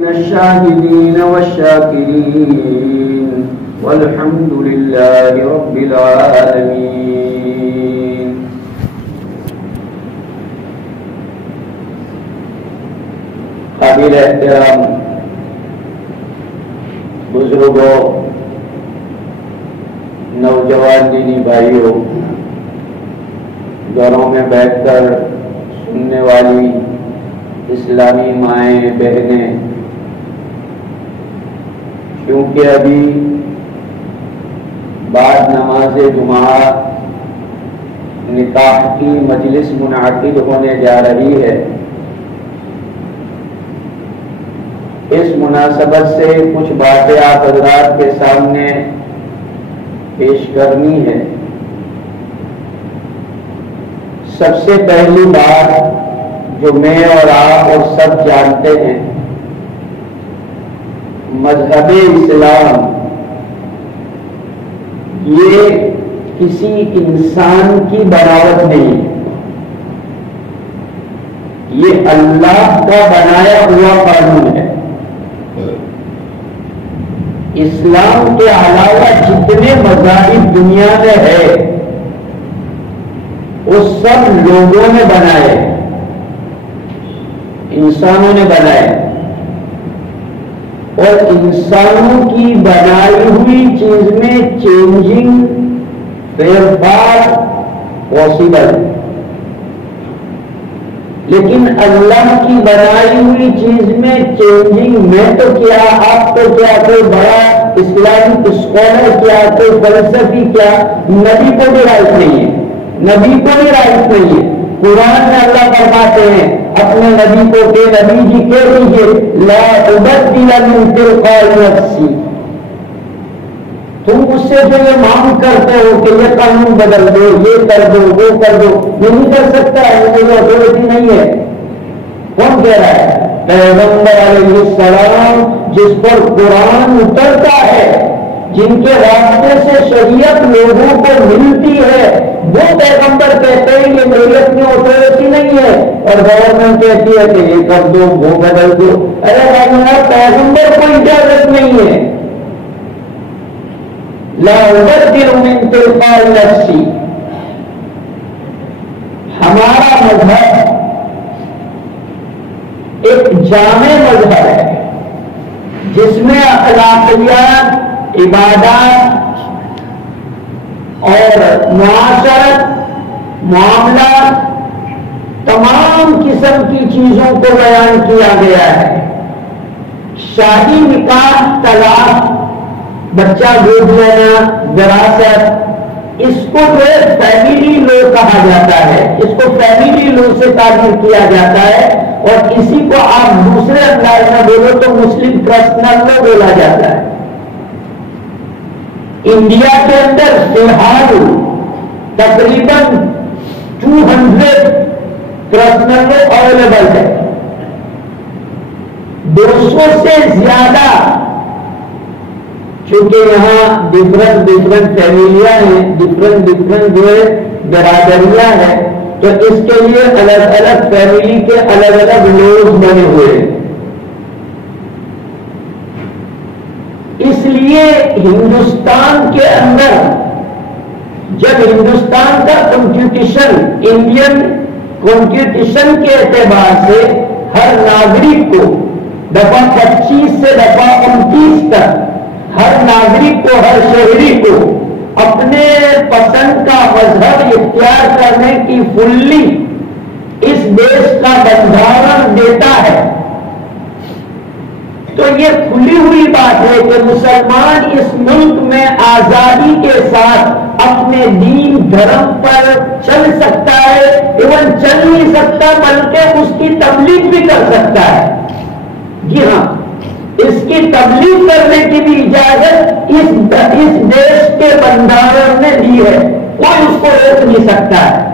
الشاهدين والشاكرين والحمد لله رب العالمين. قابل احترام بزرگوں، نوجوان دینی بھائیوں، گھروں میں بیٹھ کر سننے والی اسلامی مائیں بہنیں، کیونکہ ابھی بعد نماز جمعہ نکاح کی مجلس منعقد ہونے جا رہی ہے، اس مناسبت سے کچھ باتیں آپ حضرات کے سامنے پیش کرنی ہے۔ سب سے پہلی بات جو میں اور آپ اور سب جانتے ہیں، مذہب اسلام یہ کسی انسان کی بناوٹ نہیں، یہ اللہ کا بنایا ہوا قانون ہے۔ اسلام کے علاوہ جتنے مذاہب دنیا میں ہے وہ سب لوگوں نے بنائے، انسانوں نے بنائے، اور انسانوں کی بنائی ہوئی چیز میں چینجنگ فیر پار پاسبل، لیکن اللہ کی بنائی ہوئی چیز میں چینجنگ میں تو کیا، آپ تو کیا، کوئی بڑا اسلامک اسکالر کیا، کوئی فلسفی کیا، نبی کو بھی رائٹ نہیں ہے، نبی کو بھی رائٹ نہیں ہے۔ قرآن میں اللہ فرماتے ہیں اپنے نبی کو کہ نبی جی کہہ دیجئے لا ابدل من تلقاء نفسی، تم اس سے جو یہ مانگ کرتے ہو کہ یہ قانون بدل دو، یہ کر دو، وہ کر دو، نہیں کر سکتا ہے، مجھے اتھارٹی نہیں ہے۔ کون کہہ رہا ہے؟ پیغمبر علیہ السلام جس پر قرآن اترتا ہے، جن کے راستے سے شریعت لوگوں کو ملتی ہے، وہ پیغمبر کہتے ہیں یہ میری اپنی اتھارٹی نہیں ہے، اور گورنمنٹ کہتی ہے کہ یہ کر دو، وہ بدل دو۔ ارے پیغمبر کو اجازت نہیں ہے۔ لا ابدل من تلقاء نفسی، ہمارا مذہب ایک جامع مذہب ہے جس میں اخلاقیات، عبادات اور معاشرت، معاملات، تمام قسم کی چیزوں کو بیان کیا گیا ہے۔ شادی، نکاح، طلاق، بچہ گود لینا، وراثت، اس کو جو ہے فیملی لو کہا جاتا ہے، اس کو فیملی لو سے تعبیر کیا جاتا ہے، اور اسی کو آپ دوسرے انداز میں بولو تو مسلم پرسنل لو بولا جاتا ہے۔ انڈیا کے اندر فی الحال تقریباً 200 پرسنل لو اویلیبل ہے، 200 سے زیادہ، چونکہ یہاں ڈفرنٹ فیملیاں ہیں، ڈفرنٹ جو ہے برادریاں ہیں، تو اس کے لیے الگ الگ فیملی کے الگ الگ لوز بنے ہوئے ہیں۔ اس لیے ہندوستان کے اندر جب ہندوستان کا کانسٹیٹیوشن، انڈین کانسٹیٹیوشن کے اعتبار سے ہر ناگرک کو دفعہ 25 سے دفعہ 29 تک ہر ناگرک کو، ہر شہری کو اپنے پسند کا مذہب اختیار کرنے کی فلی اس دیش کا بندھارن دیتا ہے، تو یہ کھلی ہوئی بات ہے کہ مسلمان اس ملک میں آزادی کے ساتھ اپنے دین دھرم پر چل سکتا ہے، ایون چل نہیں سکتا بلکہ اس کی تبلیغ بھی کر سکتا ہے۔ جی ہاں، اس کی تبلیغ کرنے کی بھی اجازت اس دیش کے بندھارن نے دی ہے، کوئی اس کو روک نہیں سکتا ہے۔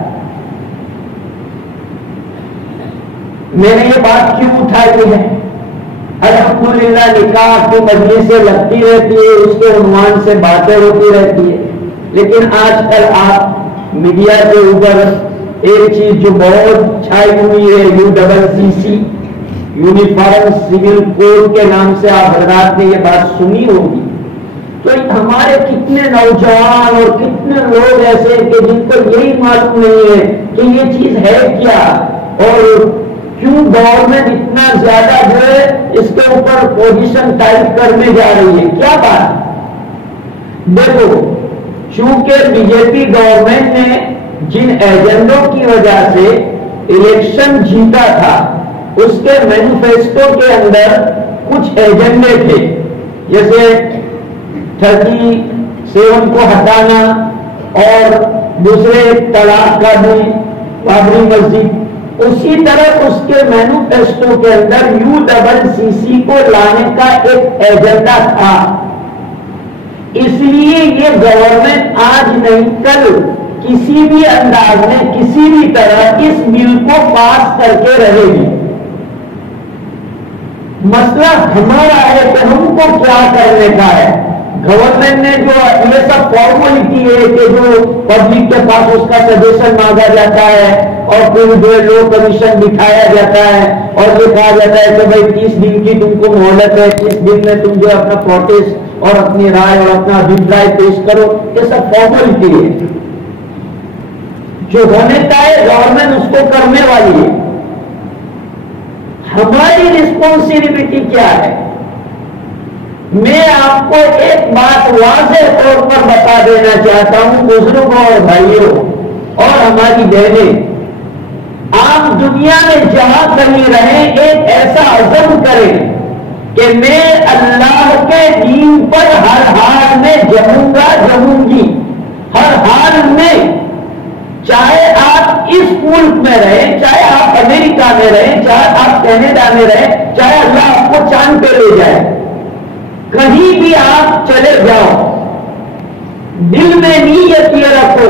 میں نے یہ بات کیوں اٹھائی ہے؟ الحمدللہ نکاح کی مجلسیں لگتی رہتی ہے، اس کے عنوان سے باتیں ہوتی رہتی ہے، لیکن آج کل آپ میڈیا کے اوپر ایک چیز جو بہت چھائی ہوئی ہے، UCC یونیفارم سول کوڈ کے نام سے آپ حضرات نے یہ بات سنی ہوگی. تو ہمارے کتنے نوجوان اور کتنے لوگ ایسے کہ جن کو یہی معلوم نہیں ہے کہ یہ چیز ہے کیا اور کیوں گورنمنٹ اتنا زیادہ جو ہے اس کے اوپر پوزیشن ٹائپ کرنے جا رہی ہے. کیا بات؟ دیکھو، چونکہ بی جے پی گورنمنٹ نے جن ایجنڈوں کی وجہ سے الیکشن جیتا تھا اس کے مینیفیسٹو کے اندر کچھ ایجنڈے تھے، جیسے 37 کو ہٹانا اور دوسرے طلاق کا بھی، بابری مسجد. اسی طرح اس کے مینیفیسٹو کے اندر UCC کو لانے کا ایک ایجنڈا تھا. اس لیے یہ گورنمنٹ آج نہیں کل کسی بھی انداز میں کسی بھی طرح اس بل کو پاس کر کے رہے گی. مسئلہ ہمارا ہے کہ ہم کو کیا کرنے کا ہے. گورنمنٹ نے جو یہ سب فارملٹی ہے کہ جو پبلک کے پاس اس کا سجیشن مانگا جاتا ہے اور پھر جو لو کمیشن بٹھایا جاتا ہے اور یہ کہا جاتا ہے کہ بھائی 30 دن کی تم کو مہلت ہے، 30 دن میں تم جو اپنا پروٹیسٹ اور اپنی رائے اور اپنا ابھیپرائے پیش کرو. یہ سب فارملٹی ہے. جو ہونے کا ہے گورنمنٹ اس کو کرنے والی ہے. ہماری رسپانسبلٹی کیا ہے؟ میں آپ کو ایک بات واضح طور پر بتا دینا چاہتا ہوں بزرگوں اور بھائیوں اور ہماری بہنیں، آپ دنیا میں جہاں کہیں رہیں ایک ایسا عزم کریں کہ میں اللہ کے دین پر ہر حال میں جموں گا، جموں گی. ہر حال میں، چاہے آپ اس ملک میں رہیں، چاہے آپ امریکہ میں رہیں، چاہے آپ کینیڈا میں رہیں، چاہے اللہ آپ کو چاند پہ لے جائے، کہیں بھی آپ چلے جاؤ، دل میں نیت یہ رکھو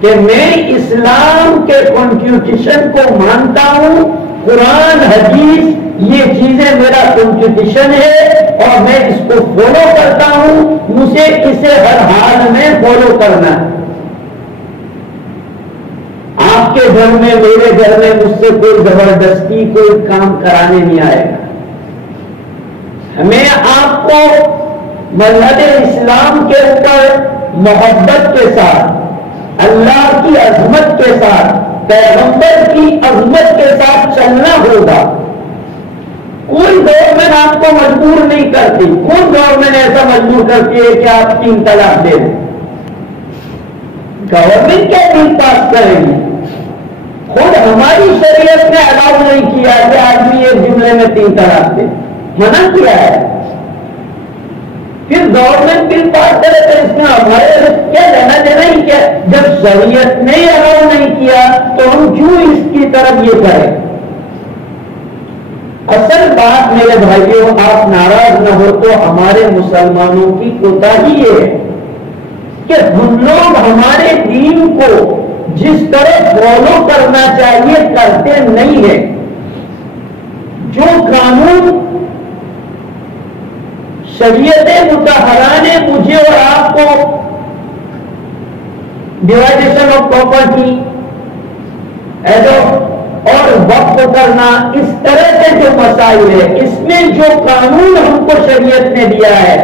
کہ میں اسلام کے کانسٹیٹیوشن کو مانتا ہوں. قرآن حدیث یہ چیزیں میرا کانسٹیٹیوشن ہے اور میں اس کو فالو کرتا ہوں. مجھے اسے ہر حال میں فالو کرنا ہے. آپ کے گھر میں، میرے گھر میں مجھ سے کوئی زبردستی کوئی کام کرانے نہیں آئے گا. ہمیں آپ کو مذہب اسلام کے اوپر محبت کے ساتھ، اللہ کی عظمت کے ساتھ، پیغمبر کی عظمت کے ساتھ چلنا ہوگا. کوئی گورنمنٹ آپ کو مجبور نہیں کرتی. کون گورنمنٹ ایسا مجبور کرتی ہے کہ آپ 3 طلاق دے دیں؟ گورنمنٹ کیا بل پاس کرے گی؟ خود ہماری شریعت نے الاؤ نہیں کیا کہ آدمی ایک جملے میں 3 طلاق دے، منع کیا ہے. پھر گورنمنٹ بل پاس کرے تو اس میں ہمارے کیا لینا دینا ہی کیا؟ جب شریعت نے الاؤ نہیں کیا تو ہم کیوں اس کی طرف یہ کریں؟ اصل بات میرے بھائیوں، آپ ناراض نہ ہو تو ہمارے مسلمانوں کی کوتاہی یہ ہے کہ ہم لوگ ہمارے دین کو جس طرح فالو کرنا چاہیے کرتے نہیں ہیں. جو قانون شریعت مطہرہ نے مجھے اور آپ کو ڈیوائڈیشن آف پراپرٹی اور وقف کرنا، اس طرح کے جو مسائل ہے، اس میں جو قانون ہم کو شریعت نے دیا ہے،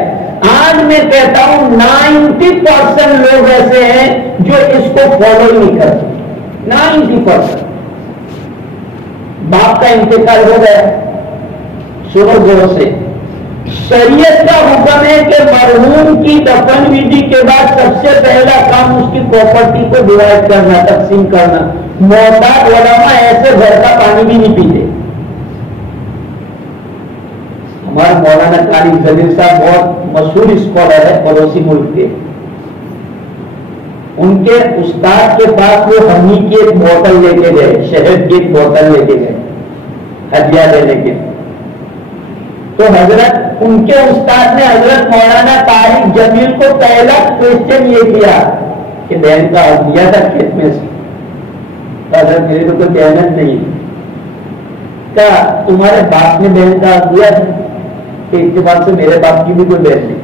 آج میں کہتا ہوں 90% لوگ ایسے ہیں جو اس کو فالو نہیں کرتے. 90%. باپ کا انتقال ہو گیا، سنو غور سے، شریعت کا حکم ہے کہ مرحوم کی دفن ودھی کے بعد سب سے پہلا کام اس کی پراپرٹی کو ڈیوائڈ کرنا، تقسیم کرنا. محتاط علماء ایسے گھر کا پانی بھی نہیں پیتے. ہمارے مولانا قاری خلیل صاحب بہت مشہور اسکالر ہے پڑوسی ملک کے. ان کے استاد کے پاس وہ ہنی کی ایک بوتل لے کے گئے، شہد کی ایک بوتل لے کے گئے ہدیہ دینے کے. تو حضرت ان کے استاد نے حضرت مولانا طارق جمیل کو پہلا کوشچن یہ کیا کہ بہن کا ہدیہ تھا کھیت میں سے. حضرت میرے کو کوئی محنت نہیں. کیا تمہارے باپ نے بہن کا دیا تھا؟ کہ اتفاق سے میرے باپ کی بھی کوئی بہن نہیں.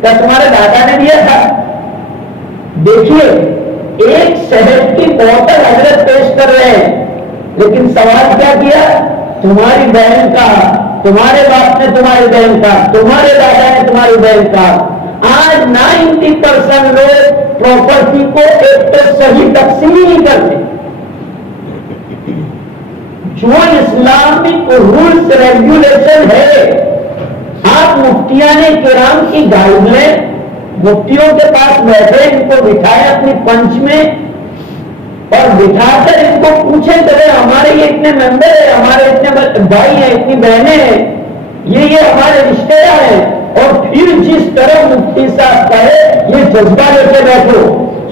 کیا تمہارے دادا نے دیا تھا؟ دیکھیے، ایک شہد کی بوتل حضرت پیش کر رہے ہیں، لیکن سوال کیا کیا؟ تمہاری بہن کا، تمہارے باپ نے تمہاری بہن کا، تمہارے دادا نے تمہاری بہن کا. آج 90% لوگ پراپرٹی کو ایک تو صحیح تقسیم ہی نہیں کرتے. جو اسلامک رولز ریگولیشن ہے، آپ مفتیان کرام کی گائیڈ لیں، مفتیوں کے پاس بیٹھے، ان کو بٹھائے اپنی پنچ میں اور بٹھا کر ان کو پوچھیں کرے ہمارے یہ اتنے ممبر ہیں، ہمارے اتنے بھائی ہیں، اتنی بہنیں ہیں، یہ ہمارے رشتے دار ہیں. اور پھر جس طرح مفتی صاحب کہے یہ جذبہ لے کے بیٹھو.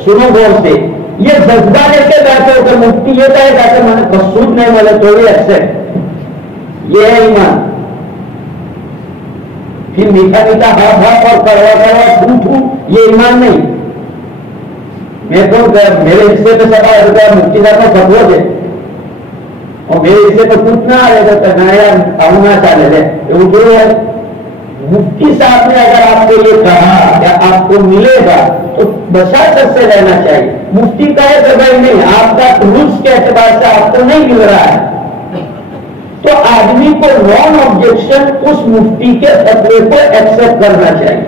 سنو غور سے، یہ جذبہ لے کے بیٹھو کہ مفتی یہ کہے گا کہ میں نے قصور نہیں بولے تو یہ ایکسپٹ. یہ ہے ایمان. پھر میٹھا میٹھا ہاتھ ہاتھ اور کروا کروا ٹھو یہ ایمان نہیں. میں تو میرے حصے پہ 7,000 روپیہ مفتی صاحب کا فتوا دے اور میرے حصے پہ کچھ نہ آئے گا تو میں یار آؤں چالے دے. وہ جو ہے مفتی صاحب نے اگر آپ کو یہ کہا کہ آپ کو ملے گا تو بشاشت سے لینا چاہیے. مفتی کہے کہ بھائی نہیں آپ کا رولس کے اعتبار سے آپ کو نہیں مل رہا ہے تو آدمی کو نان آبجیکشن اس مفتی کے فتوے کو ایکسپٹ کرنا چاہیے.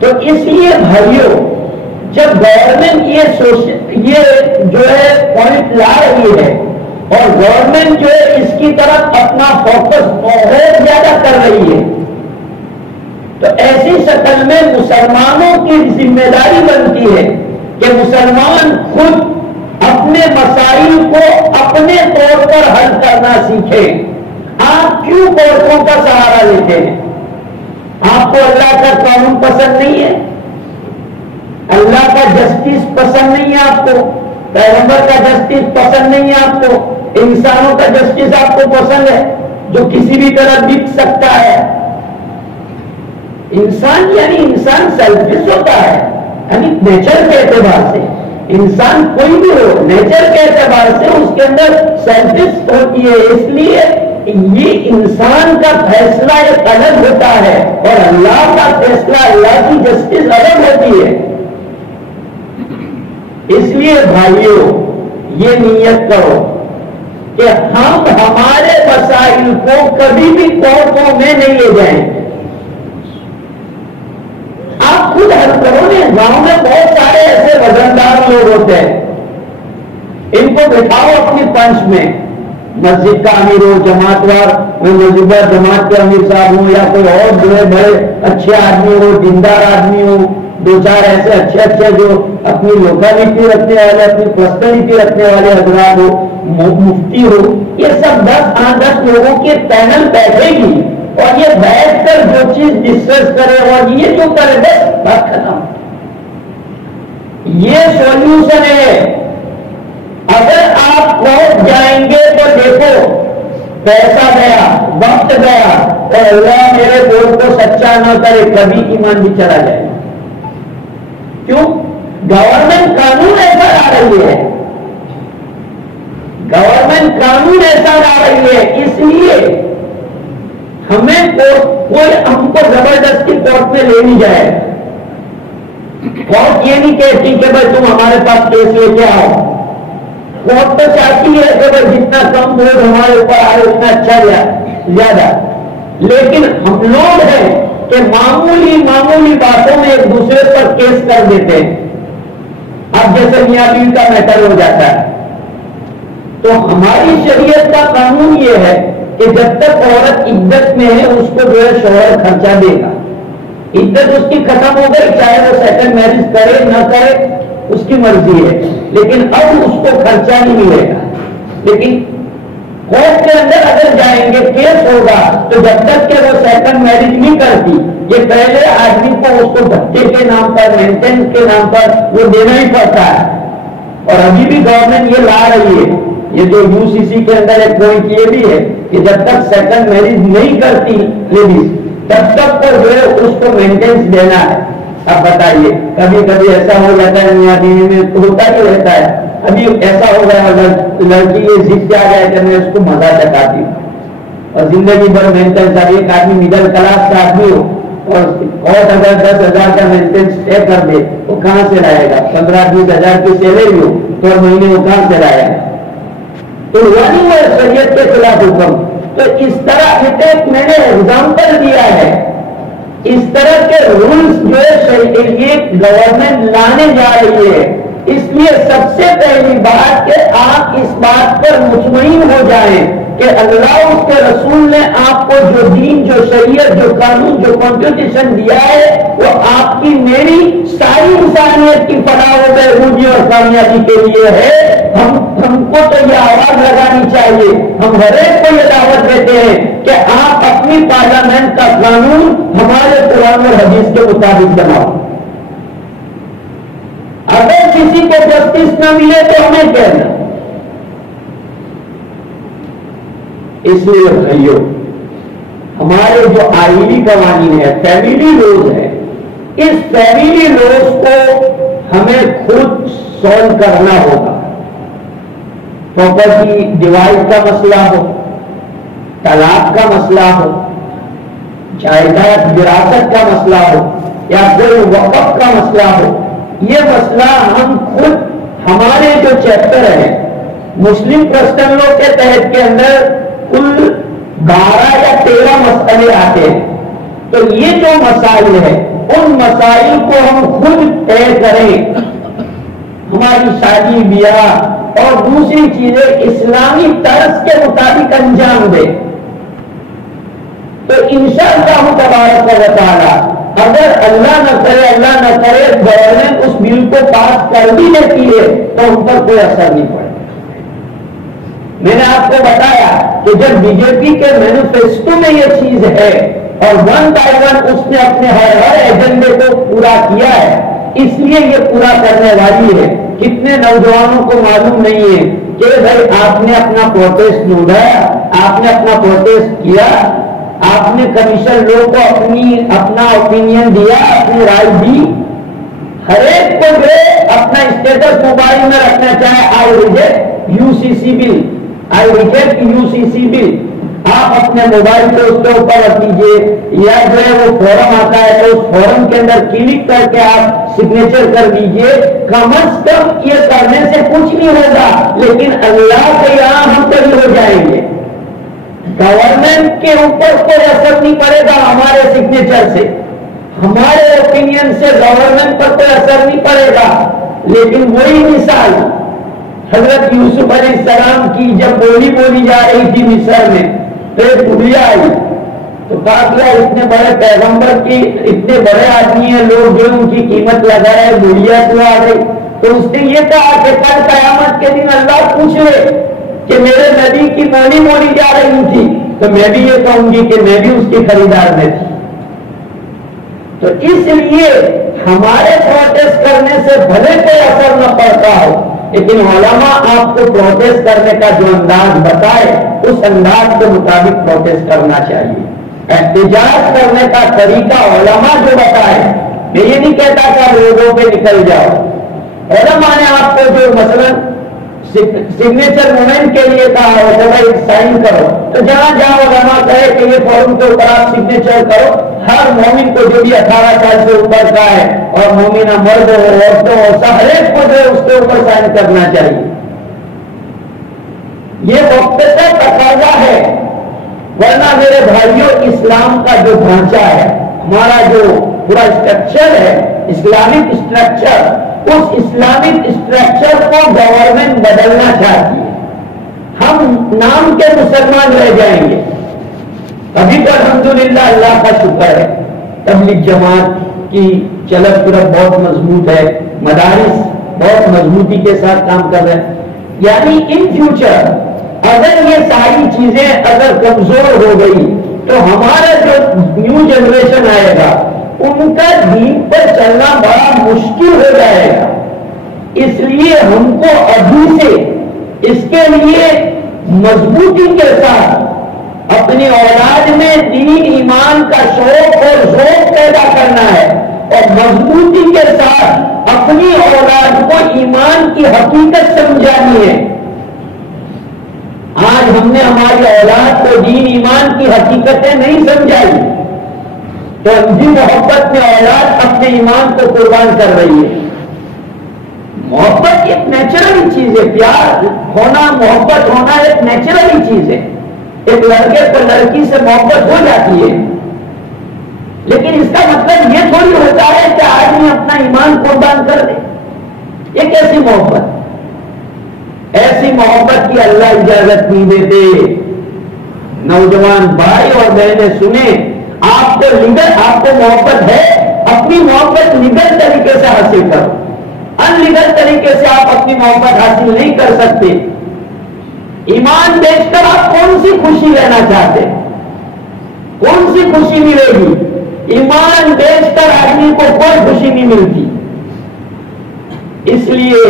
تو اس لیے بھائیوں جب گورنمنٹ یہ جو ہے پوائنٹ لا رہی ہے اور گورنمنٹ جو ہے اس کی طرف اپنا فوکس بہت زیادہ کر رہی ہے تو ایسی شکل میں مسلمانوں کی ذمہ داری بنتی ہے کہ مسلمان خود اپنے مسائل کو اپنے طور پر حل کرنا سیکھے. آپ کیوں کورٹوں کا سہارا لیتے ہیں؟ آپ کو اللہ کا قانون پسند نہیں ہے؟ اللہ کا جسٹس پسند نہیں ہے آپ کو؟ پیغمبر کا جسٹس پسند نہیں ہے آپ کو؟ انسانوں کا جسٹس آپ کو پسند ہے جو کسی بھی طرح بک سکتا ہے؟ انسان یعنی انسان سیلفش ہوتا ہے، یعنی نیچر کے اعتبار سے انسان کوئی بھی ہو نیچر کے اعتبار سے اس کے اندر سیلفش ہوتی ہے. اس لیے یہ انسان کا فیصلہ ایک الگ ہوتا ہے اور اللہ کا فیصلہ، اللہ کی جسٹس الگ ہوتی ہے. اس لیے بھائیوں یہ نیت کرو کہ ہم ہمارے مسائل کو کبھی بھی کورٹوں میں نہیں لے جائیں. آپ خود حل کرو گے. گاؤں میں بہت سارے ایسے وزندار لوگ ہوتے ہیں، ان کو بٹھاؤ اپنی پنچ میں. مسجد کا امیر ہو، جماعت وار میں موجودہ جماعت کے امیر صاحب ہوں یا کوئی اور بڑے اچھے آدمی ہو، دیندار آدمی ہو، 2-4 ایسے اچھے جو اپنی لوکلٹی رکھنے والے، اپنی پرسنالٹی رکھنے والے حضرات ہو، مفتی ہو، یہ سب 10 لوگوں کے پینل بیٹھے گی اور یہ بیٹھ کر جو چیز ڈسکس کرے اور یہ جو کرے بس بات ختم. یہ سولوشن ہے. اگر آپ پہنچ جائیں گے تو دیکھو پیسہ گیا، وقت گیا اور اللہ میرے بول کو سچا نہ کرے کبھی ایمان بھی چلا جائے. کیوں؟ گورنمنٹ قانون ایسا لا رہی ہے، گورنمنٹ قانون ایسا لا رہی ہے. اس لیے ہمیں کوئی ہم کو زبردستی کورٹ میں لے نہیں جائے. کورٹ یہ نہیں کہتی کہ بھائی تم ہمارے پاس کیس لے کے آؤ. کورٹ تو چاہتی ہے کہ بھائی جتنا کم بوجھ ہمارے اوپر آئے اتنا اچھا زیادہ. لیکن ہم لوگ ہیں کہ معمولی باتوں میں ایک دوسرے پر کیس کر دیتے ہیں. اب جیسے میاں بیوی کا میٹر ہو جاتا ہے تو ہماری شریعت کا قانون یہ ہے کہ جب تک عورت عدت میں ہے اس کو جو ہے شوہر خرچہ دے گا. عدت اس کی ختم ہو گئی، چاہے وہ سیکنڈ میرج کرے نہ کرے اس کی مرضی ہے، لیکن اب اس کو خرچہ نہیں ملے گا. لیکن کورٹ کے اندر اگر جائیں گے کیس ہوگا تو جب تک کہ وہ سیکنڈ میرج نہیں کرتی یہ پہلے آدمی کو اس کو بچے کے نام پر، مینٹیننس کے نام پر وہ دینا ہی پڑتا ہے. اور ابھی بھی گورنمنٹ یہ لا رہی ہے، یہ جو UCC کے اندر ایک پوائنٹ یہ بھی ہے کہ جب تک سیکنڈ میرج نہیں کرتی لیڈیز تب تک تو جو ہے اس کو مینٹیننس دینا ہے. اب بتائیے کبھی کبھی ایسا ہو جاتا ہے میاں بیوی میں ہوتا ہی رہتا ہے. ابھی ایسا ہو گیا لڑکی یہ ضد سے آ جائے کہ میں اس کو مزہ چکاتی ہوں اور زندگی بھر مینٹیننس. اب ایک آدمی مڈل کلاس کا آدمی ہو اور اگر 10,000 کا مینٹیننس طے کر دے تو کہاں سے لائے گا؟ 15-20 ہزار کی سیلری ہو تو مہینے وہ کہاں سے لائے گا؟ تو یعنی وہ شریعت کے خلاف حکم. تو اس طرح میں نے ایگزامپل دیا ہے. اس طرح کے رولز جو ہے گورنمنٹ لانے جا رہی ہے. اس لیے سب سے پہلی بات کہ آپ اس بات پر مطمئن ہو جائیں کہ اللہ اس کے رسول نے آپ کو جو دین، جو شریعت، جو قانون، جو کانسٹیٹیوشن دیا ہے وہ آپ کی میری ساری انسانیت کی فلاح و بہبودی اور کامیابی کے لیے ہے. ہم کو تو یہ آواز لگانی چاہیے، ہم ہر ایک کو یہ دعوت دیتے ہیں کہ آپ اپنی پارلیمنٹ کا قانون ہمارے قرآن اور حدیث کے مطابق بناؤ. اگر کسی کو جسٹس نہ ملے تو ہمیں کہنا. اس لیے بھائیو، ہمارے جو آئینی قوانین ہے، فیملی لوز ہے، اس فیملی لوز کو ہمیں خود سولو کرنا ہوگا. پراپرٹی ڈیوائڈ کا مسئلہ ہو، طلاق کا مسئلہ ہو، جائیداد وراثت کا مسئلہ ہو، یا کوئی وقف کا مسئلہ ہو، یہ مسئلہ ہم خود ہمارے جو چیپٹر ہیں مسلم پرسنل لا کے تحت کے اندر کل 12 یا 13 مسئلے آتے ہیں. تو یہ جو مسائل ہیں ان مسائل کو ہم خود طے کریں. ہماری شادی بیاہ اور دوسری چیزیں اسلامی طرز کے مطابق انجام دیں. تو انشاءاللہ تبارک و تعالی اگر اللہ نہ کرے گورنمنٹ اس بل کو پاس کر بھی لیتی ہے تو ان پر کوئی اثر نہیں پڑے. میں نے آپ کو بتایا کہ جب بی جے پی کے مینیفیسٹو میں یہ چیز ہے اور 1 بائی 1 اس نے اپنے ہر ایجنڈے کو پورا کیا ہے، اس لیے یہ پورا کرنے والی ہے. کتنے نوجوانوں کو معلوم نہیں ہے کہ بھائی آپ نے اپنا پروٹیسٹ ڈھونڈایا، آپ نے اپنا پروٹیسٹ کیا، آپ نے کمیشن لوگ کو اپنا اوپینین دیا، اپنی رائے دی. ہر ایک کو جو اپنا اسٹیٹس موبائل میں رکھنا چاہے I reject U C C bill, I reject U C C bill, آپ اپنے موبائل پہ اس کے اوپر رکھ دیجیے. یا جو ہے وہ فورم آتا ہے تو اس فورم کے اندر کلک کر کے آپ سگنیچر کر دیجیے. کم از کم یہ کرنے سے کچھ نہیں ہوگا، لیکن اللہ کے یہاں ہم قریب ہو جائیں گے. گورنمنٹ کے اوپر کوئی اثر نہیں پڑے گا ہمارے سگنیچر سے، ہمارے اوپینین سے گورنمنٹ پر کوئی اثر نہیں پڑے گا. لیکن وہی مثال حضرت یوسف علیہ السلام کی جب بولی جا رہی تھی مصر میں، تو ایک بڑھیا آئی تو کہا کہ اتنے بڑے پیغمبر کی اتنے بڑے آدمی ہیں، لوگ جو ان کی قیمت لگا رہے، بڑھیا تو آ گئی. تو اس نے یہ کہا کہ کل قیامت کے دن اللہ پوچھ لے کہ میرے نبی کی بولی جا رہی تھی تو میں بھی یہ کہوں گی کہ میں بھی اس کی خریدار میں تھی. تو اس لیے ہمارے پروٹیسٹ کرنے سے بھلے کوئی اثر نہ پڑتا ہو، لیکن علماء آپ کو پروٹیسٹ کرنے کا جو انداز بتائے اس انداز کے مطابق پروٹیسٹ کرنا چاہیے. احتجاج کرنے کا طریقہ علماء جو بتائے، میں یہ نہیں کہتا کہ آپ روڈوں پہ نکل جاؤ. علماء نے آپ کو جو مثلا سگنیچر مومنٹ کے لیے کہا ہو کہ بھائی سائن کرو، تو جہاں علماء کہے کہ یہ فارم کے اوپر آپ سگنیچر کرو، ہر مومن کو جو بھی 18 سال سے اوپر کا ہے اور مومنہ مرد ہو عورتوں ہو ہر ایک کو جو ہے اس کے اوپر سائن کرنا چاہیے. یہ وقت کا تقاضا ہے. ورنہ میرے بھائیوں اسلام کا جو ڈھانچہ ہے، ہمارا جو پورا اسٹرکچر ہے، اسلامک اسٹرکچر، اس اسلامک اسٹرکچر کو گورنمنٹ بدلنا چاہتی ہے. ہم نام کے مسلمان رہ جائیں گے. ابھی تو الحمدللہ اللہ کا شکر ہے تبلیغ جماعت کی چلت پھرت بہت مضبوط ہے، مدارس بہت مضبوطی کے ساتھ کام کر رہے ہیں. یعنی ان فیوچر اگر یہ ساری چیزیں اگر کمزور ہو گئی تو ہمارا جو نیو جنریشن آئے گا ان کا دین پر چلنا بڑا مشکل ہو جائے گا. اس لیے ہم کو ابھی سے اس کے لیے مضبوطی کے ساتھ اپنی اولاد میں دین ایمان کا شوق اور ذوق پیدا کرنا ہے اور مضبوطی کے ساتھ اپنی اولاد کو ایمان کی حقیقت سمجھانی ہے. آج ہم نے ہماری اولاد کو دین ایمان کی حقیقتیں نہیں سمجھائی تو اندھی محبت میں اولاد اپنے ایمان کو قربان کر رہی ہے. محبت ایک نیچرل چیز ہے، پیار ہونا، محبت ہونا ایک نیچرل چیز ہے. ایک لڑکے کو لڑکی سے محبت ہو جاتی ہے، لیکن اس کا مطلب یہ تھوڑی ہوتا ہے کہ آدمی اپنا ایمان قربان کر دے. یہ کیسی محبت؟ ایسی محبت کی اللہ اجازت نہیں دیتے. نوجوان بھائی اور بہنیں سنیں، آپ کو محبت ہے، اپنی محبت لیگل طریقے سے حاصل کرو. ان لیگل طریقے سے آپ اپنی محبت حاصل نہیں کر سکتے. ایمان بیچ کر آپ کون سی خوشی لینا چاہتے؟ کون سی خوشی ملے گی؟ ایمان بیچ کر آدمی کو کوئی خوشی نہیں ملتی. اس لیے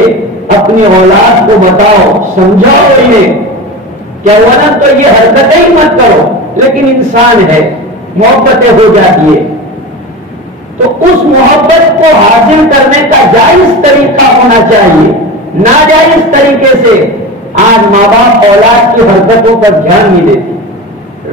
اپنی اولاد کو بتاؤ، سمجھاؤ انہیں کہ ورنہ تو یہ حرکتیں ہی مت کرو. لیکن انسان ہے، محبتیں ہو جاتی ہے. تو اس محبت کو حاصل کرنے کا جائز طریقہ ہونا چاہیے. ناجائز طریقے سے آج ماں باپ اولاد کی حرکتوں پر دھیان نہیں دیتے.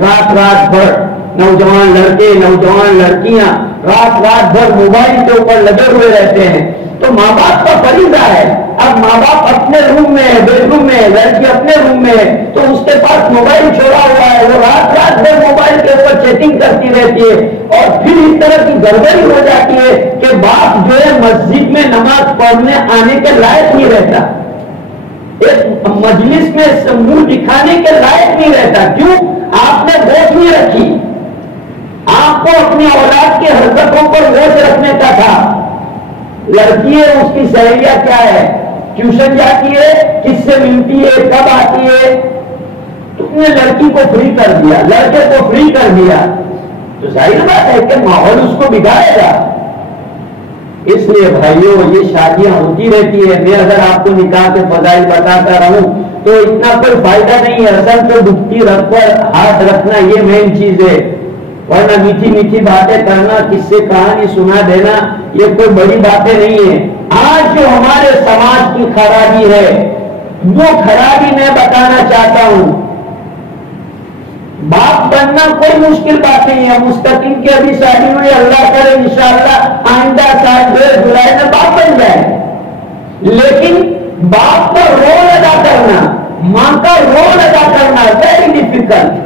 رات بھر نوجوان لڑکے، نوجوان لڑکیاں رات بھر موبائل کے اوپر لگے ہوئے رہتے ہیں. تو ماں باپ کا فریضہ ہے. اب ماں باپ اپنے روم میں، بیڈ روم میں، لڑکی اپنے روم میں، تو اس کے پاس موبائل چھوڑا ہوا ہے. وہ رات بھر موبائل کے اوپر چیٹنگ کرتی رہتی ہے. اور پھر اس طرح کی گڑبڑی ہو جاتی ہے کہ باپ جو ہے مسجد میں نماز پڑھنے آنے کے لائق نہیں رہتا. ایک مجلس میں منہ دکھانے کے لائق نہیں رہتا. کیوں؟ آپ نے ووٹ نہیں رکھی. آپ کو اپنی اولاد کی حرکتوں پر ووٹ رکھنے کا تھا. لڑکی ہے، اس کی سہیلیاں کیا ہے؟ ٹیوشن جاتی ہے، کس سے ملتی ہے، کب آتی ہے. تم نے لڑکی کو فری کر دیا، لڑکے کو فری کر دیا، تو ظاہر بات ہے کہ ماحول اس کو بگاڑے گا. اس لیے بھائیوں، یہ شادیاں ہوتی رہتی ہے. میں اگر آپ کو نکاح کے فضائل بتاتا رہوں تو اتنا کوئی فائدہ نہیں ہے. اصل تو ڈبکی رکھ کر ہاتھ رکھنا یہ مین چیز ہے. ورنہ میٹھی میٹھی باتیں کرنا، کس سے کہانی سنا دینا، یہ کوئی بڑی باتیں نہیں ہے. آج جو ہمارے سماج کی خرابی ہے، وہ خرابی میں بتانا چاہتا ہوں. باپ بننا کوئی مشکل بات نہیں ہے. مستقیم کی ابھی شادی ہوئی، اللہ کرے انشاءاللہ آئندہ سال جولائی میں باپ بن جائے. لیکن باپ کا رول ادا کرنا، ماں کا رول ادا کرنا ویری ڈیفیکلٹ.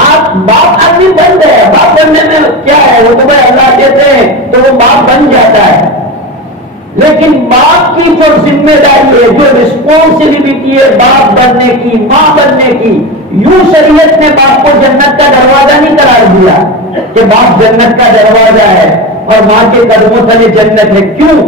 آپ باپ آدمی بن گئے، باپ بننے میں کیا ہے؟ وہ تو بھائی اللہ دیتے ہیں تو وہ باپ بن جاتا ہے. لیکن باپ کی جو ذمہ داری ہے، جو رسپانسبلٹی ہے باپ بننے کی، ماں بننے کی، یوں شریعت نے باپ کو جنت کا دروازہ نہیں قرار دیا کہ باپ جنت کا دروازہ ہے اور ماں کے قدموں تلے جنت ہے. کیوں؟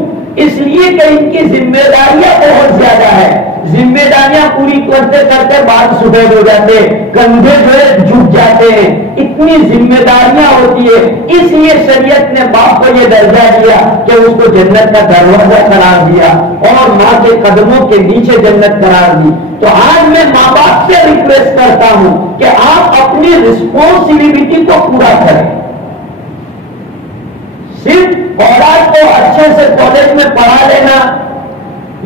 اس لیے کہ ان کی ذمہ داریاں بہت زیادہ ہے. ذمہ داریاں پوری کرتے کرتے بال سفید ہو جاتے، کندھے جو ہے جھک جاتے ہیں. اتنی ذمہ داریاں ہوتی ہے. اس لیے شریعت نے باپ کو یہ درجہ دیا کہ اس کو جنت کا دروازہ قرار دیا اور ماں کے قدموں کے نیچے جنت قرار دی. تو آج میں ماں باپ سے ریکویسٹ کرتا ہوں کہ آپ اپنی رسپانسبلٹی کو پورا کریں. صرف اولاد کو اچھے سے کالج میں پڑھا لینا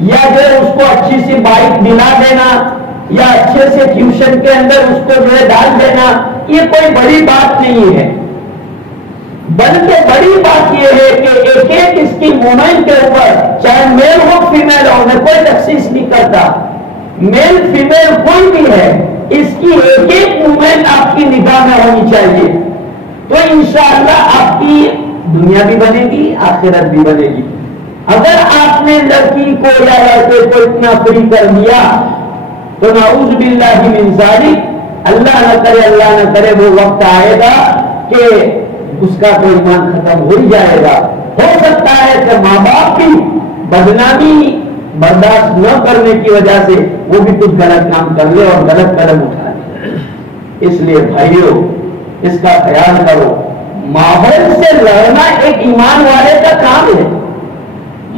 یا جو ہے اس کو اچھی سی بائک دلا دینا یا اچھے سے ٹیوشن کے اندر اس کو جو ہے ڈال دینا، یہ کوئی بڑی بات نہیں ہے. بلکہ بڑی بات یہ ہے کہ ایک ایک اس کی مومنٹ کے اوپر، چاہے میل ہو فیمیل ہو، میں کوئی تخصیص نہیں کرتا، میل فیمیل کوئی بھی ہے، اس کی ایک ایک مومنٹ آپ کی نگاہ میں ہونی چاہیے. تو انشاءاللہ آپ کی دنیا بھی بنے گی، آخرت بھی بنے گی. اگر آپ نے لڑکی کو یا لڑکے کو اتنا فری کر دیا تو نعوذ باللہ من ذالک، اللہ نہ کرے وہ وقت آئے گا کہ اس کا تو ایمان ختم ہو ہی جائے گا. ہو سکتا ہے کہ ماں باپ کی بدنامی برداشت نہ کرنے کی وجہ سے وہ بھی کچھ غلط کام کر لے اور غلط قدم اٹھا لے. اس لیے بھائیوں، اس کا خیال کرو. ماحول سے لڑنا ایک ایمان والے کا کام ہے،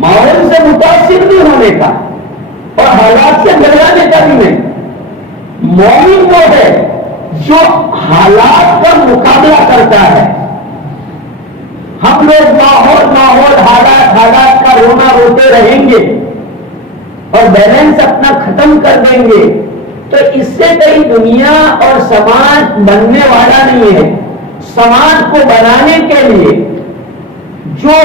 ماحول سے متاثر بھی ہونے کا اور حالات سے گھبرانے کا بھی نہیں. مومن وہ ہے جو حالات کا مقابلہ کرتا ہے. ہم لوگ ماحول حالات کا رونا روتے رہیں گے اور بیلنس اپنا ختم کر دیں گے تو اس سے کئی دنیا اور سماج بننے والا نہیں ہے. سماج کو بنانے کے لیے جو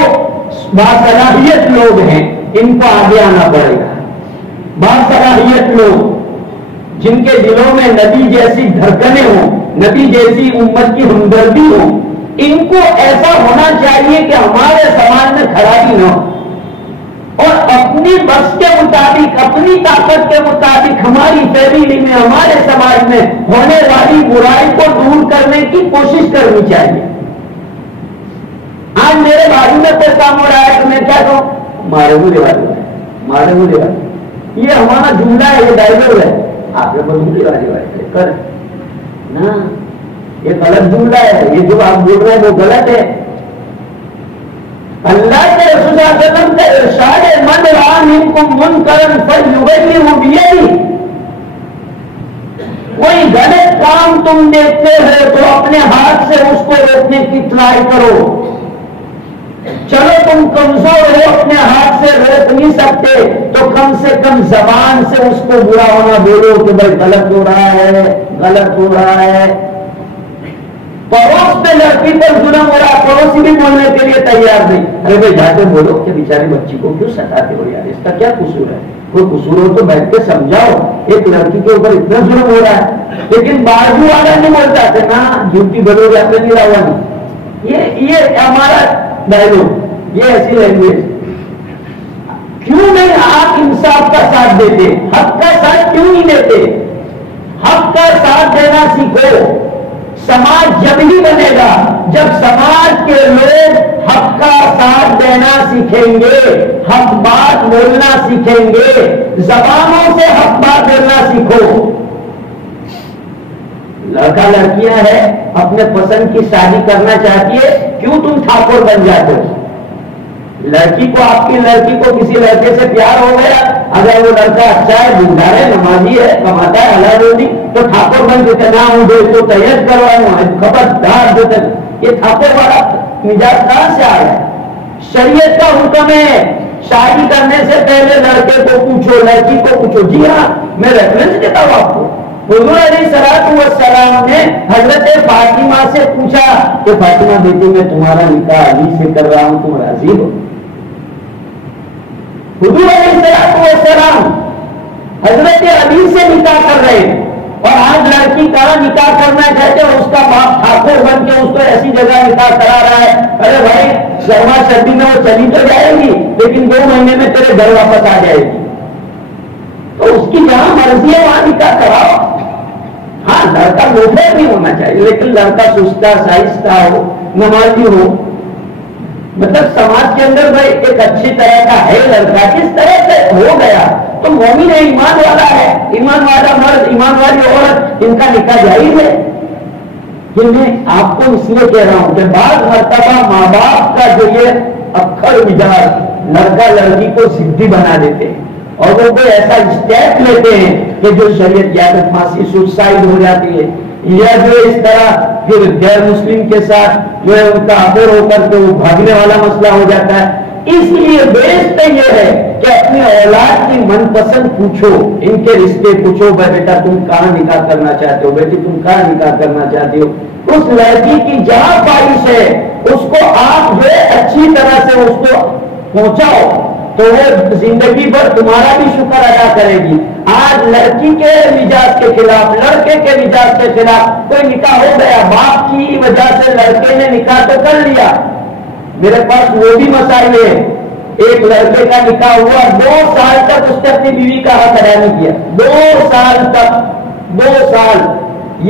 باصلاحیت لوگ ہیں ان کو آگے آنا پڑے گا. باصلاحیت لوگ جن کے دلوں میں نبی جیسی دھڑکنیں ہوں، نبی جیسی امت کی ہمدردی ہو، ان کو ایسا ہونا چاہیے کہ ہمارے سماج میں خرابی نہ ہو، اور اپنی بس کے مطابق، اپنی طاقت کے مطابق ہماری فیملی میں، ہمارے سماج میں ہونے والی برائی کو دور کرنے کی کوشش کرنی چاہیے. آج میرے بازو میں کوئی کام ہو رہا ہے تو میں کیا کہوں؟ مارے مجھے بازو ہے، مارے مجھے بازو. یہ ہمارا جملہ ہے، یہ ڈائلاگ ہے. آپ نے بولے بازی کر نا، یہ غلط جملہ ہے. یہ جو آپ بول رہے ہیں وہ غلط ہے. اللہ کے رسول صلی اللہ علیہ وسلم کا ارشاد ہے، من رأى منکم منکرا فلیغیرہ بیدہ. کوئی غلط کام تم دیکھتے ہو تو اپنے ہاتھ سے اس کو روکنے کی ٹرائی کرو. چلو تم کمزور ہو، اپنے ہاتھ سے روک نہیں سکتے تو کم سے کم زبان سے اس کو برا ہونا بولو کہ بھائی غلط ہو رہا ہے، غلط ہو رہا ہے. پڑوس میں لڑکی پر ظلم ہو رہا، پڑوسی بھی بولنے کے لیے تیار نہیں. ارے بھائی جاتے بولو کہ بیچاری بچی کو کیوں ستاتے ہو یار، اس کا کیا قصور ہے؟ کوئی قصور ہو تو بیٹھ کے سمجھاؤ. ایک لڑکی کے اوپر اتنا ظلم ہو رہا ہے، لیکن بازو والا نہیں بولتا کہ نا جھوٹی بولو گے اپنے نہیں رہا نہیں. یہ ہمارا ڈائلوگ، یہ ایسی لینگویج. کیوں نہیں آپ انصاف کا ساتھ دیتے؟ حق کا ساتھ کیوں نہیں دیتے؟ حق کا ساتھ دینا سیکھو. سماج جب ہی بنے گا جب سماج کے لوگ حق کا ساتھ دینا سیکھیں گے، حق بات بولنا سیکھیں گے. زبانوں سے حق بات بولنا سیکھو. لڑکا لڑکیاں ہیں، اپنے پسند کی شادی کرنا چاہتی ہے، کیوں تم ٹھاکر بن جاتے ہو؟ لڑکی کو، آپ کی لڑکی کو کسی لڑکے سے پیار ہو گیا، اگر وہ لڑکا اچھا ہے، دیندار ہے، نمازی ہے، کماتا ہے حلال روزی، تو ٹھاکر بن کے نہ ہوں دے تو تیز کرواؤں، خبردار دیتے. یہ ٹھاکر والا مزاج کہاں سے آیا؟ شریعت کا حکم ہے شادی کرنے سے پہلے لڑکے کو پوچھو، لڑکی کو پوچھو. جی ہاں، میں ریفرنس دیتا ہوں آپ کو. حضور علیہ السلام نے حضرت فاطمہ سے پوچھا کہ فاطمہ بیٹی میں تمہارا نکاح علی سے کر رہا ہوں، تم راضی ہو؟ حضور علیہ السلام حضرت علی سے نکاح کر رہے ہیں، اور آج لڑکی کہاں نکاح کرنا چاہتے اور اس کا باپ ٹھاکر بن کے اس کو ایسی جگہ نکاح کرا رہا ہے. ارے بھائی سرما سردی میں وہ چلی تو جائے گی لیکن 2 مہینے میں تیرے گھر واپس آ جائے گی. تو اس کی جہاں مرضی ہے وہاں نکاح کراؤ. ہاں لڑکا موفر نہیں ہونا چاہیے، لیکن لڑکا سستا شائستہ ہو، نمازی ہو. مطلب سماج کے اندر بھائی ایک اچھی طرح کا ہے لڑکا، کس طرح سے ہو گیا تو مومن ہے، ایمان والا ہے، ایمان والا مرد، ایمان والی عورت، ان کا نکاح جائز ہے. کہ میں آپ کو اس لیے کہہ رہا ہوں کہ بعض مرتبہ ماں باپ کا جو یہ اکھڑ مزاج لڑکا لڑکی کو ضدی بنا دیتے ہیں، اور وہ کوئی ایسا اسٹیپ لیتے ہیں کہ جو شریعت یا تو پھانسی سوسائڈ ہو جاتی ہے، یا جو اس طرح پھر غیر مسلم کے ساتھ جو ہے ان کا افیئر ہو کر کے وہ بھاگنے والا مسئلہ ہو جاتا ہے. اس لیے بیسٹ یہ ہے کہ اپنی اولاد کی من پسند پوچھو، ان کے رشتے پوچھو. بھائی بیٹا تم کہاں نکاح کرنا چاہتے ہو، بیٹی تم کہاں نکاح کرنا چاہتی ہو. اس لڑکی کی جہاں خواہش ہے اس کو آپ جو ہے اچھی طرح سے اس کو پہنچاؤ تو وہ زندگی بھر تمہارا بھی شکر ادا کرے گی. آج لڑکی کے مزاج کے خلاف، لڑکے کے مزاج کے خلاف کوئی نکاح ہو گیا، باپ کی وجہ سے لڑکے نے نکاح تو کر لیا. میرے پاس وہ بھی مسائل ہے. ایک لڑکے کا نکاح ہوا، 2 سال تک اس نے اپنی بیوی کا حق ادا نہیں کیا. 2 سال تک، 2 سال.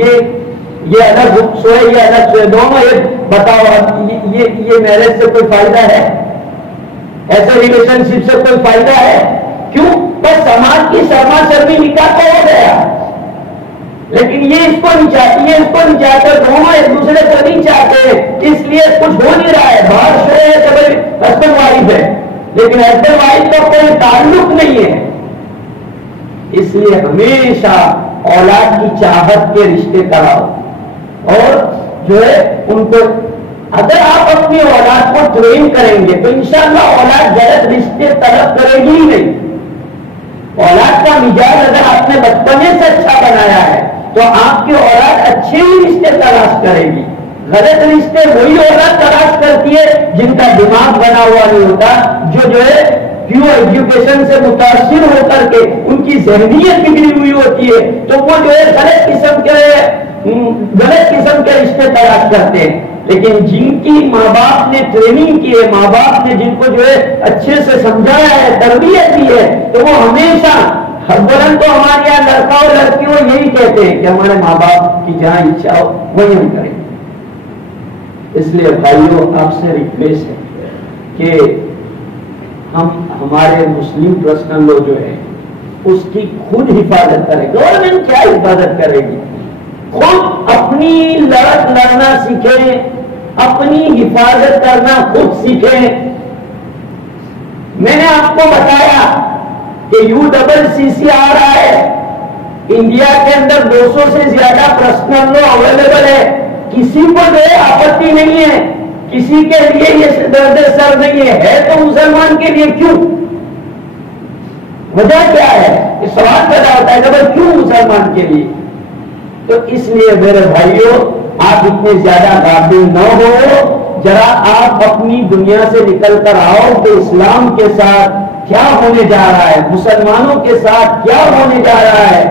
یہ الگ سوئے، یہ الگ سوئے، دونوں. یہ بتاؤ یہ میرج سے کوئی فائدہ ہے؟ ایسے ریلیشن شپ سے کوئی فائدہ ہے؟ کیوں؟ بس سماج کی سرما سرمی نکاح تو ہو گیا، لیکن یہ اس کو نہیں چاہتی، یہ اس کو نہیں چاہتے، دونوں ایک دوسرے کو نہیں چاہتے، اس لیے کچھ ہو نہیں رہا ہے. باہر شو ہے کہ بھائی ہسبینڈ وائف ہے، لیکن ہسبینڈ وائف کا کوئی تعلق نہیں ہے. اس لیے ہمیشہ اولاد کی چاہت کے رشتے کراؤ، اور جو ہے ان کو اگر آپ اپنی اولاد کو ٹرین کریں گے تو انشاءاللہ اولاد غلط رشتے طلب کرے گی ہی نہیں. اولاد کا مزاج اگر آپ نے بچپنے سے اچھا بنایا ہے تو آپ کی اولاد اچھے ہی رشتے تلاش کرے گی. غلط رشتے وہی اولاد تلاش کرتی ہے جن کا دماغ بنا ہوا نہیں ہوتا، جو ہے پیور ایجوکیشن سے متاثر ہو کر کے ان کی ذہنیت بگڑی ہوئی ہوتی ہے تو وہ جو ہے غلط قسم کے رشتے تلاش کرتے ہیں. لیکن جن کی ماں باپ نے ٹریننگ کی ہے، ماں باپ نے جن کو جو ہے اچھے سے سمجھایا ہے، تربیت دی ہے، تو وہ ہمیشہ بلند تو ہمارے یہاں لڑکا اور لڑکی وہ یہی کہتے ہیں کہ ہمارے ماں باپ کی جہاں اچھا ہو وہی ہم کریں. اس لیے بھائیوں آپ سے ریکویسٹ ہے کہ ہم ہمارے مسلم پرسنل لو جو ہے اس کی خود حفاظت کریں. گورنمنٹ کیا حفاظت کرے گی؟ خود اپنی لڑت لڑنا سیکھیں، اپنی حفاظت کرنا خود سیکھیں. میں نے آپ کو بتایا کہ UCC آ رہا ہے، انڈیا کے اندر 200 سے زیادہ پرسنل لو اویلیبل ہے. کسی کو جو ہے آپتی نہیں ہے، کسی کے لیے یہ درد سر نہیں ہے تو مسلمان کے لیے کیوں؟ وجہ کیا ہے؟ یہ سوال پیدا ہوتا ہے کہ کیوں مسلمان کے لیے؟ تو اس لیے میرے بھائیوں آپ اتنے زیادہ غافل نہ ہو، ذرا آپ اپنی دنیا سے نکل کر آؤ کہ اسلام کے ساتھ کیا ہونے جا رہا ہے، مسلمانوں کے ساتھ کیا ہونے جا رہا ہے.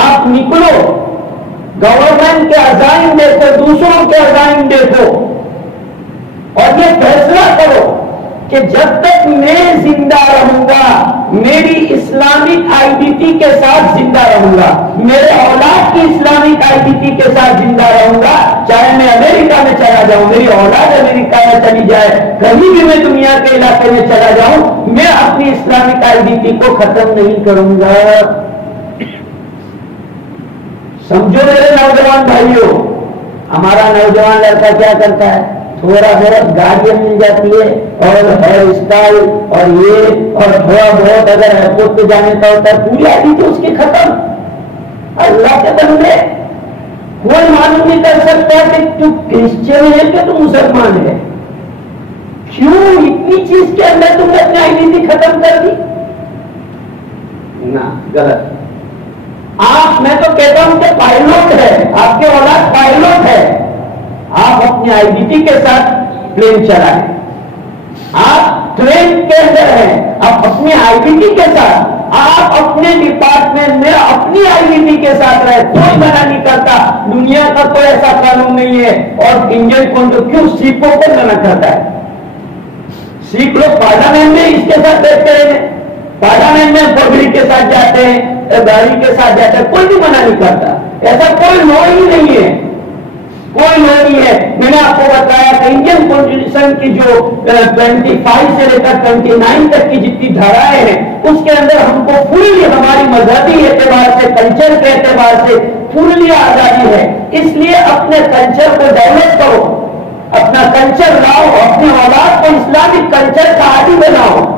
آپ نکلو، گورنمنٹ کے عزائم دیکھو، دوسروں کے عزائم دیکھو اور یہ فیصلہ کرو کہ جب تک میں زندہ رہوں گا میری اسلامک آئیڈینٹی کے ساتھ زندہ رہوں گا، میرے اولاد کی اسلامک آئیڈینٹی کے ساتھ زندہ رہوں گا. چاہے میں امریکہ میں چلا جاؤں، میری اولاد امریکہ میں چلی جائے، کہیں بھی میں دنیا کے علاقے میں چلا جاؤں، میں اپنی اسلامک آئیڈینٹی کو ختم نہیں کروں گا. سمجھو میرے نوجوان بھائیوں، ہمارا نوجوان لڑکا کیا کرتا ہے؟ تھوڑا بہت گاڑیاں مل جاتی ہے اور ہیئر اسٹائل اور یہ اور تھوڑا بہت اگر ایئرپورٹ پہ جانے کا ہوتا ہے پوری آئیڈینٹی اس کی ختم. اللہ کے بندے، کوئی معلوم نہیں کر سکتا کہ تو کرسچن ہے کہ تو مسلمان ہے. کیوں اتنی چیز کے اندر تم نے اپنی آئیڈینٹی ختم کر دی؟ نہ، غلط. میں تو کہتا ہوں کہ پائلوٹ ہے، آپ کے اولاد پائلوٹ ہے، آپ اپنی آئیڈینٹی کے ساتھ پلین چلائیں. آپ ٹرین کے اندر ہیں، آپ اپنی آئیڈینٹی کے ساتھ، آپ اپنے ڈپارٹمنٹ میں اپنی آئیڈینٹی کے ساتھ رہے، کوئی منع نہیں کرتا. دنیا کا کوئی ایسا قانون نہیں ہے. اور انڈین کون تو کیوں سکھوں کو منع کرتا ہے؟ سکھ لوگ پارلیمنٹ میں اس کے ساتھ بیٹھتے ہیں، پارلیمنٹ میں پگڑی کے ساتھ جاتے ہیں، گاڑی کے ساتھ جاتے ہیں، کوئی بھی منع نہیں کرتا. ایسا کوئی لو ہی نہیں ہے، کوئی لو نہیں ہے. میں نے آپ کو بتایا کہ انڈین کانسٹیٹیوشن کی جو 25 سے لے کر 29 تک کی جتنی دھارائیں ہیں اس کے اندر ہم کو پوری ہماری مذہبی اعتبار سے، کلچر کے اعتبار سے پوری آزادی ہے. اس لیے اپنے کلچر کو ڈیولپ کرو، اپنا کلچر لاؤ، اپنے اولاد کو اسلامک کلچر کا عادی بناؤ.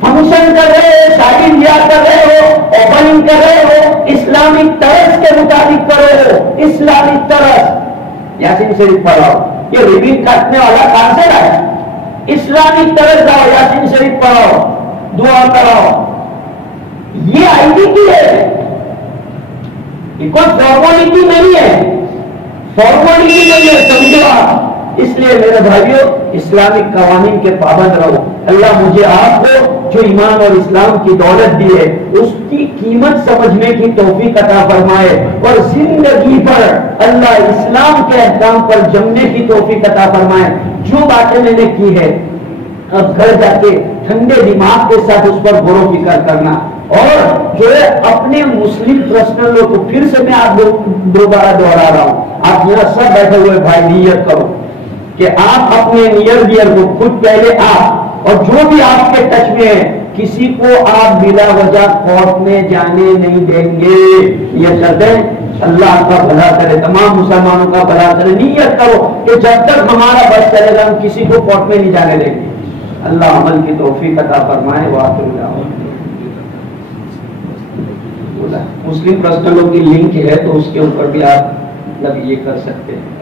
فنکشن کر رہے ہو، شادی بیاہ کر رہے ہو، اوپننگ کر رہے ہو، اسلامک طرز کے مطابق کر رہے ہو. اسلامک طرز یاسین شریف پڑھاؤ. یہ ریبین کاٹنے والا کہاں سے آیا؟ اسلامک طرز لاؤ، یاسین شریف پڑھاؤ، دعا کراؤ. یہ آئیڈینٹی ہے، یہ کوئی فارملٹی نہیں ہے، فارملٹی نہیں ہے، سمجھو آپ. اس لیے میرے بھائیوں اسلامک قوانین کے پابند رہو. اللہ مجھے آپ کو جو ایمان اور اسلام کی دولت دی ہے اس کی قیمت سمجھنے کی توفیق عطا فرمائے اور زندگی پر اللہ اسلام کے احکام پر جمنے کی توفیق عطا فرمائے. جو باتیں میں نے کی ہے اب گھر جا کے ٹھنڈے دماغ کے ساتھ اس پر غور و فکر کرنا اور جو ہے اپنے مسلم پرسنلوں کو پھر سے میں آپ دوبارہ دوہرا رہا ہوں. آپ یہاں سب بیٹھے ہوئے بھائی نیت کرو کہ آپ اپنے نیئر ڈیئر کو خود پہلے آپ اور جو بھی آپ کے ٹچ میں ہے کسی کو آپ بلا وجہ کورٹ میں جانے نہیں دیں گے. یہ کرتے ہیں اللہ آپ کا بھلا کرے، تمام مسلمانوں کا بھلا کرے. نیت کرو کہ جب تک ہمارا بس چلے گا ہم کسی کو کورٹ میں نہیں جانے دیں گے. اللہ عمل کی توفیق عطا فرمائے. مسلم پرسنلوں کی لنک ہے تو اس کے اوپر بھی آپ یہ کر سکتے ہیں.